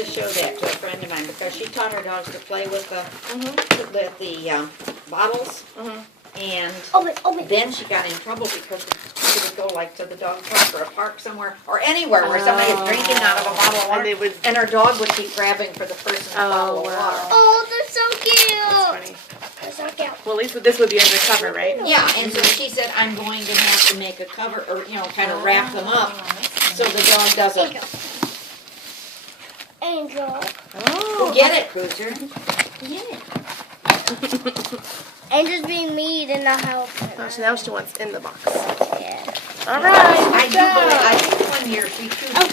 to show that to a friend of mine because she taught her dogs to play with the bottles, and then she got in trouble because she would go like to the dog park or a park somewhere or anywhere where somebody is drinking out of a bottle of water, and her dog would keep grabbing for the person's bottle of water. Oh, they're so cute. That's funny. They're so cute. Well, at least this would be under cover, right? Yeah, and so she said, I'm going to have to make a cover, or, kind of wrap them up so the dog doesn't. Angel. Oh. Get it, Cruiser. Get it. Angel's being mean and not helping. Oh, so now she wants in the box. Yeah. All right. I think one year she